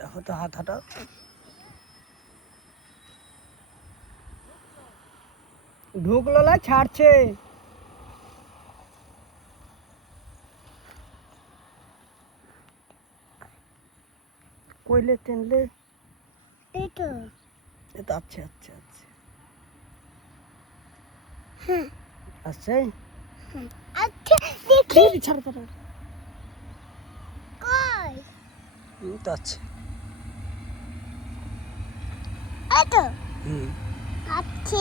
দেখো তো হাত হাঁটাও। ঢুকলো না, ছাড়ছে। কইলে টেনলে এই তো এটা আচ্ছা আচ্ছা আচ্ছা হ্যাঁ আচ্ছা আচ্ছা দেখি ছাড় ছাড় কই তো আচ্ছা এই তো হুম আচ্ছা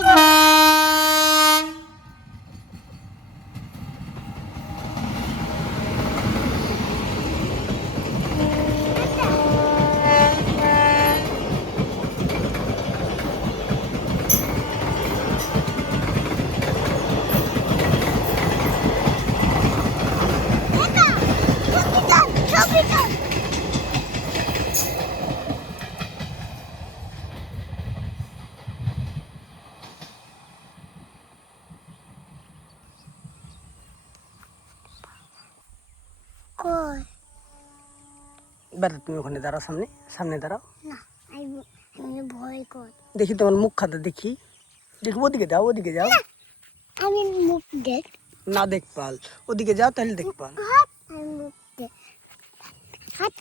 কই বেটা তুমি ওখানে দাঁড়াও, সামনে সামনে দাঁড়াও। না আমি ভয় কর দেখি তোমার মুখ খাতা দেখি দেখি ওদিকে যাও, ওদিকে যাও। আমি মুখ দেখ না দেখ পাল, ওদিকে যাও তাহলে দেখ পাল। আমি মুখ দেখ হাত